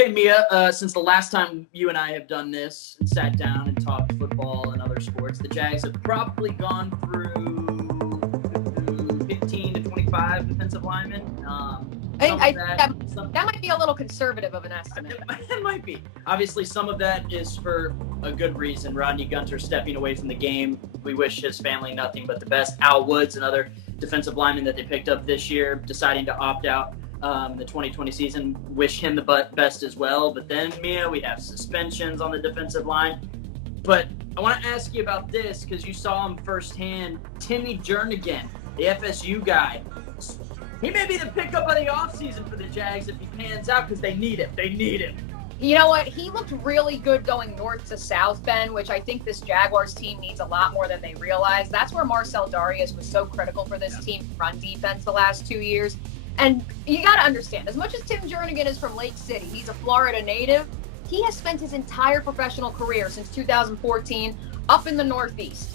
Okay, Mia, since the last time you and I have done this and sat down and talked football and other sports, the Jags have probably gone through 15 to 25 defensive linemen. That might be a little conservative of an estimate. It might be. Obviously, some of that is for a good reason. Rodney Gunter stepping away from the game. We wish his family nothing but the best. Al Woods, another defensive lineman that they picked up this year, deciding to opt out the 2020 season. Wish him the best as well. But then, Mia, we have suspensions on the defensive line. But I want to ask you about this because you saw him firsthand. Timmy Jernigan, the FSU guy. He may be the pickup of the offseason for the Jags if he pans out because they need him. They need him. You know what? He looked really good going north to south, Ben, which I think this Jaguars team needs a lot more than they realize. That's where Marcel Darius was so critical for this team run defense the last 2 years. And you got to understand, as much as Tim Jernigan is from Lake City, he's a Florida native, he has spent his entire professional career since 2014 up in the Northeast.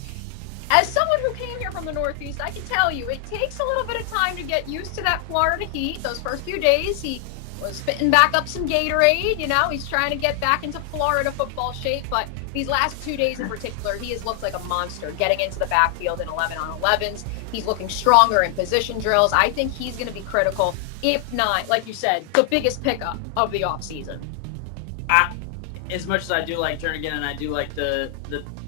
As someone who came here from the Northeast, I can tell you it takes a little bit of time to get used to that Florida heat. Those first few days, he was spitting back up some Gatorade. He's trying to get back into Florida football shape. But these last 2 days in particular, he has looked like a monster getting into the backfield in 11-on-11s. He's looking stronger in position drills. I think he's going to be critical, if not, like you said, the biggest pickup of the offseason. As much as I do like Jernigan and I do like the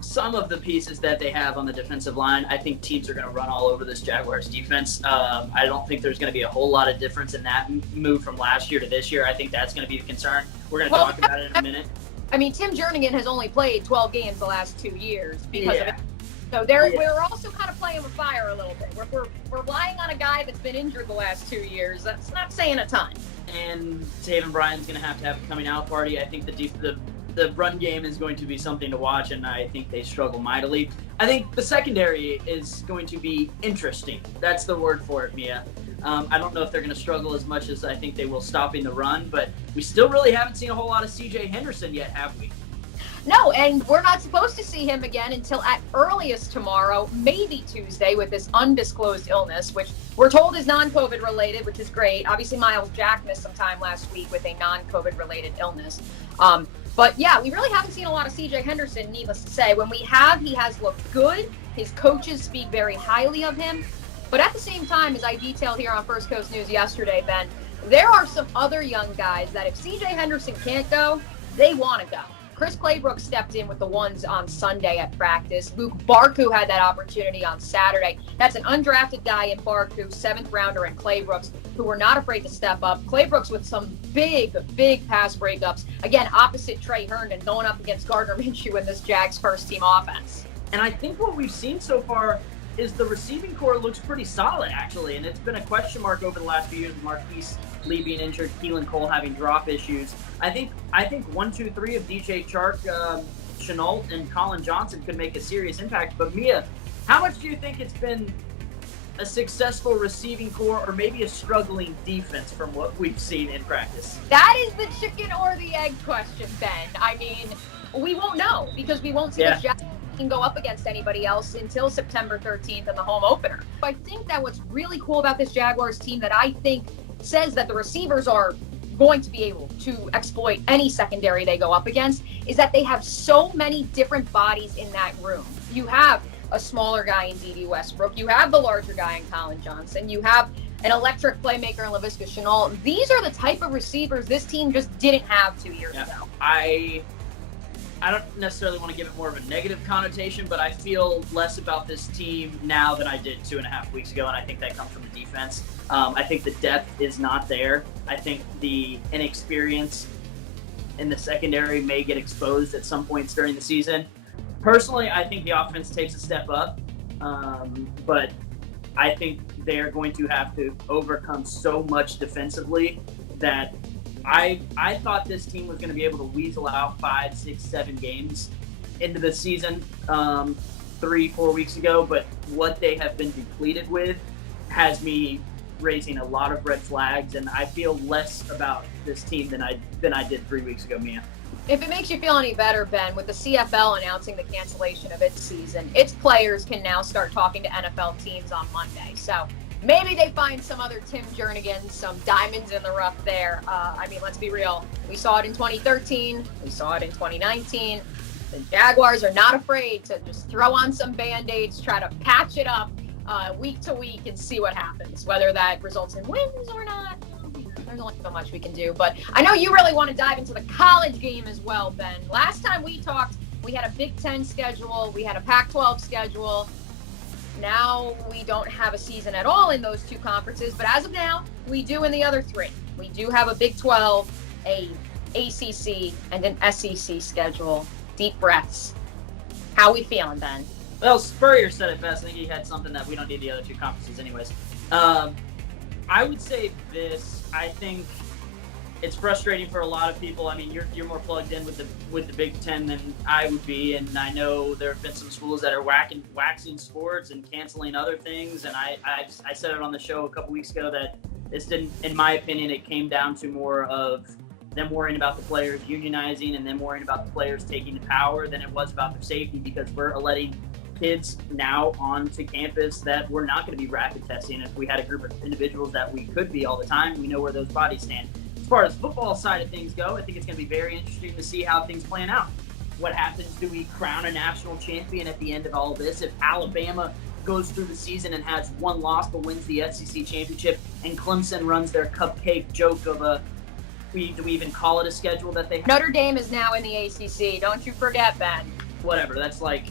some of the pieces that they have on the defensive line, I think teams are going to run all over this Jaguars defense. I don't think there's going to be a whole lot of difference in that move from last year to this year. I think that's going to be the concern. We're going to talk about it in a minute. I mean, Tim Jernigan has only played 12 games the last 2 years because of it. So we're also kind of playing with fire a little bit. We're relying on a guy that's been injured the last 2 years. That's not saying a ton. And Taven Bryan's going to have a coming out party. I think the run game is going to be something to watch, and I think they struggle mightily. I think the secondary is going to be interesting. That's the word for it, Mia. I don't know if they're going to struggle as much as I think they will stopping the run, but we still really haven't seen a whole lot of C.J. Henderson yet, have we? No, and we're not supposed to see him again until at earliest tomorrow, maybe Tuesday, with this undisclosed illness, which we're told is non-COVID related, which is great. Obviously, Miles Jack missed some time last week with a non-COVID related illness. But yeah, we really haven't seen a lot of C.J. Henderson, needless to say. When we have, he has looked good. His coaches speak very highly of him. But at the same time, as I detailed here on First Coast News yesterday, Ben, there are some other young guys that if C.J. Henderson can't go, they want to go. Chris Claybrook stepped in with the ones on Sunday at practice. Luke Barku had that opportunity on Saturday. That's an undrafted guy in Barku, 7th rounder in Claybrooks, who were not afraid to step up. Claybrooks with some big pass breakups. Again, opposite Trey Herndon, going up against Gardner Minshew in this Jags first team offense. And I think what we've seen so far is the receiving core looks pretty solid, actually. And it's been a question mark over the last few years with Marquise Lee being injured, Keelan Cole having drop issues. I think 1, 2, 3 of DJ Chark, Chenault, and Colin Johnson could make a serious impact. But Mia, how much do you think it's been a successful receiving core or maybe a struggling defense from what we've seen in practice? That is the chicken or the egg question, Ben. I mean, we won't know because we won't see the Jags can go up against anybody else until September 13th in the home opener. I think that what's really cool about this Jaguars team that I think says that the receivers are going to be able to exploit any secondary they go up against is that they have so many different bodies in that room. You have a smaller guy in D.D. Westbrook. You have the larger guy in Colin Johnson. You have an electric playmaker in Laviska Chenault. These are the type of receivers this team just didn't have 2 years ago. I don't necessarily want to give it more of a negative connotation, but I feel less about this team now than I did 2.5 weeks ago, and I think that comes from the defense. I think the depth is not there. I think the inexperience in the secondary may get exposed at some points during the season. Personally, I think the offense takes a step up, but I think they're going to have to overcome so much defensively that I thought this team was going to be able to weasel out 5, 6, 7 games into the season 3-4 weeks ago, but what they have been depleted with has me raising a lot of red flags, and I feel less about this team than I did 3 weeks ago, Mia. If it makes you feel any better, Ben, with the CFL announcing the cancellation of its season, its players can now start talking to NFL teams on Monday. So maybe they find some other Tim Jernigan, some diamonds in the rough there. I mean, let's be real. We saw it in 2013. We saw it in 2019. The Jaguars are not afraid to just throw on some Band-Aids, try to patch it up week to week and see what happens, whether that results in wins or not. There's only so much we can do. But I know you really want to dive into the college game as well, Ben. Last time we talked, we had a Big Ten schedule. We had a Pac-12 schedule. Now we don't have a season at all in those two conferences. But as of now, we do in the other three. We do have a Big 12, a ACC, and an SEC schedule. Deep breaths. How we feeling, Ben? Well, Spurrier said it best. I think he had something that we don't need the other two conferences anyways. I would say this. I think it's frustrating for a lot of people. I mean, you're more plugged in with the Big Ten than I would be, and I know there have been some schools that are waxing sports and canceling other things. And I said it on the show a couple weeks ago that this didn't, in my opinion, it came down to more of them worrying about the players unionizing and them worrying about the players taking the power than it was about their safety, because we're letting kids now onto campus that we're not going to be rapid testing. If we had a group of individuals that we could be all the time, we know where those bodies stand. As far as football side of things go, I think it's going to be very interesting to see how things plan out. What happens? Do we crown a national champion at the end of all of this? If Alabama goes through the season and has one loss but wins the SEC championship, and Clemson runs their cupcake joke of a, do we even call it a schedule that they have? Notre Dame is now in the ACC. Don't you forget, Ben. Whatever. That's like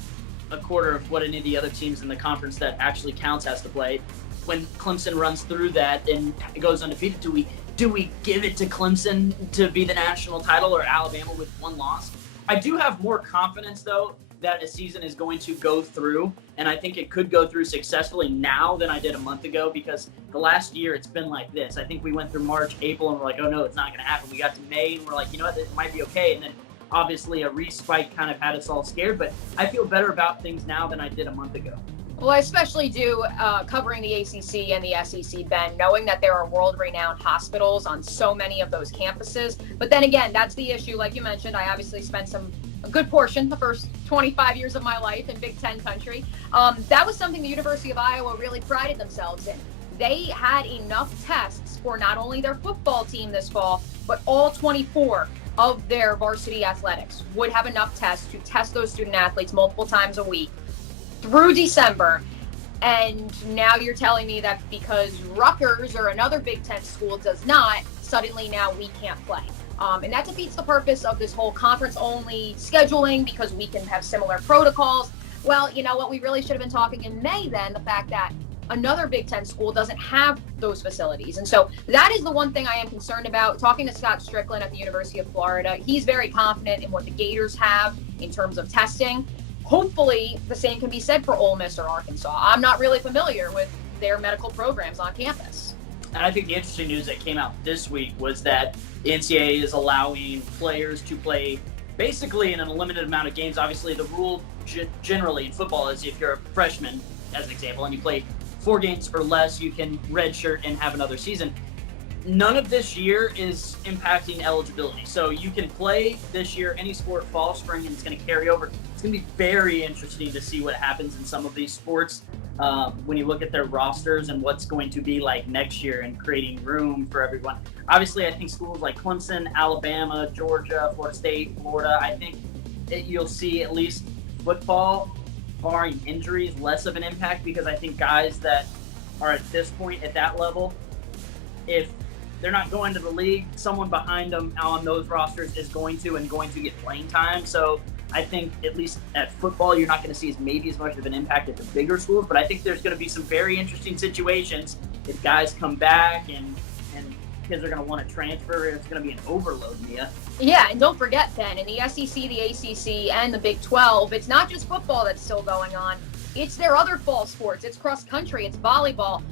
a quarter of what any of the other teams in the conference that actually counts has to play. When Clemson runs through that and goes undefeated, do we give it to Clemson to be the national title, or Alabama with one loss? I do have more confidence, though, that a season is going to go through, and I think it could go through successfully now than I did a month ago, because the last year it's been like this. I think we went through March, April, and we're like, oh no, it's not going to happen. We got to May, and we're like, you know what, it might be okay. And then obviously a respike kind of had us all scared, but I feel better about things now than I did a month ago. Well, I especially do covering the ACC and the SEC, Ben, knowing that there are world-renowned hospitals on so many of those campuses. But then again, that's the issue. Like you mentioned, I obviously spent a good portion, the first 25 years of my life in Big Ten country. That was something the University of Iowa really prided themselves in. They had enough tests for not only their football team this fall, but all 24 of their varsity athletics would have enough tests to test those student athletes multiple times a week through December. And now you're telling me that because Rutgers or another Big Ten school does not, suddenly now we can't play. And that defeats the purpose of this whole conference-only scheduling, because we can have similar protocols. Well, you know what? We really should have been talking in May then, the fact that another Big Ten school doesn't have those facilities. And so that is the one thing I am concerned about. Talking to Scott Strickland at the University of Florida, he's very confident in what the Gators have in terms of testing. Hopefully the same can be said for Ole Miss or Arkansas. I'm not really familiar with their medical programs on campus. And I think the interesting news that came out this week was that the NCAA is allowing players to play basically in an unlimited amount of games. Obviously, the rule generally in football is if you're a freshman, as an example, and you play 4 games or less, you can redshirt and have another season. None of this year is impacting eligibility. So you can play this year, any sport, fall, spring, and it's going to carry over. It's going to be very interesting to see what happens in some of these sports when you look at their rosters and what's going to be like next year and creating room for everyone. Obviously, I think schools like Clemson, Alabama, Georgia, Florida State, Florida, I think you'll see at least football, barring injuries, less of an impact, because I think guys that are at this point at that level, if they're not going to the league, someone behind them on those rosters is going to get playing time. So I think at least at football, you're not going to see as much of an impact at the bigger schools, but I think there's going to be some very interesting situations if guys come back and kids are going to want to transfer. It's going to be an overload, Mia. Yeah, and don't forget, Ben, in the SEC, the ACC, and the Big 12, it's not just football that's still going on. It's their other fall sports. It's cross country. It's volleyball.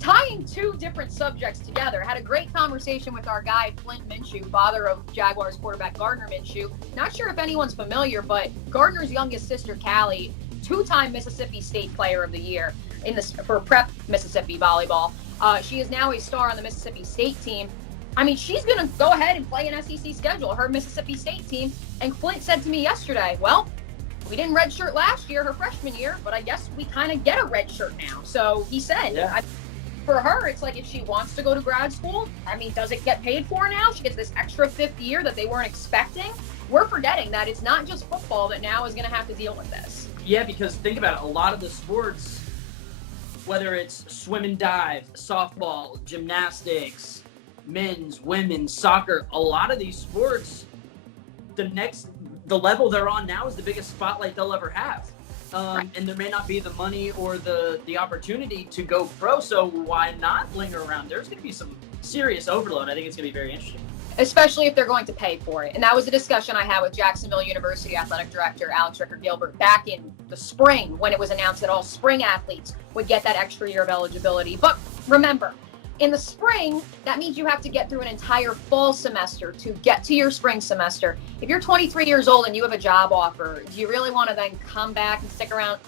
Tying two different subjects together. Had a great conversation with our guy, Flint Minshew, father of Jaguars quarterback Gardner Minshew. Not sure if anyone's familiar, but Gardner's youngest sister, Callie, 2-time Mississippi State Player of the Year for Prep Mississippi volleyball. She is now a star on the Mississippi State team. I mean, she's going to go ahead and play an SEC schedule, her Mississippi State team. And Flint said to me yesterday, well, we didn't redshirt last year, her freshman year, but I guess we kind of get a redshirt now. So he said, for her, it's like if she wants to go to grad school, I mean, does it get paid for now? She gets this extra fifth year that they weren't expecting. We're forgetting that it's not just football that now is going to have to deal with this. Yeah, because think about it. A lot of the sports, whether it's swim and dive, softball, gymnastics, men's, women's, soccer, a lot of these sports, the level they're on now is the biggest spotlight they'll ever have. Right. And there may not be the money or the opportunity to go pro, so why not linger around? There's going to be some serious overload. I think it's going to be very interesting. Especially if they're going to pay for it. And that was a discussion I had with Jacksonville University Athletic Director Alex Ricker-Gilbert back in the spring when it was announced that all spring athletes would get that extra year of eligibility. But remember, in the spring, that means you have to get through an entire fall semester to get to your spring semester. If you're 23 years old and you have a job offer, do you really want to then come back and stick around?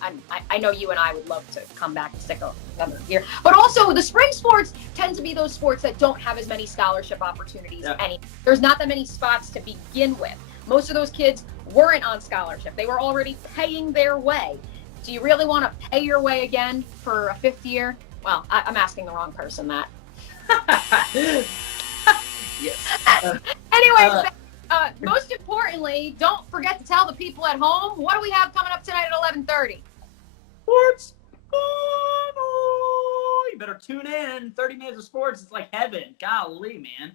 I know you and I would love to come back and stick another year. But also, the spring sports tend to be those sports that don't have as many scholarship opportunities. Yeah. There's not that many spots to begin with. Most of those kids weren't on scholarship. They were already paying their way. Do you really want to pay your way again for a fifth year? Well, I'm asking the wrong person that. Yes. Anyways, most importantly, don't forget to tell the people at home, what do we have coming up tonight at 11:30? Sports. You better tune in. 30 minutes of sports. It's like heaven. Golly, man.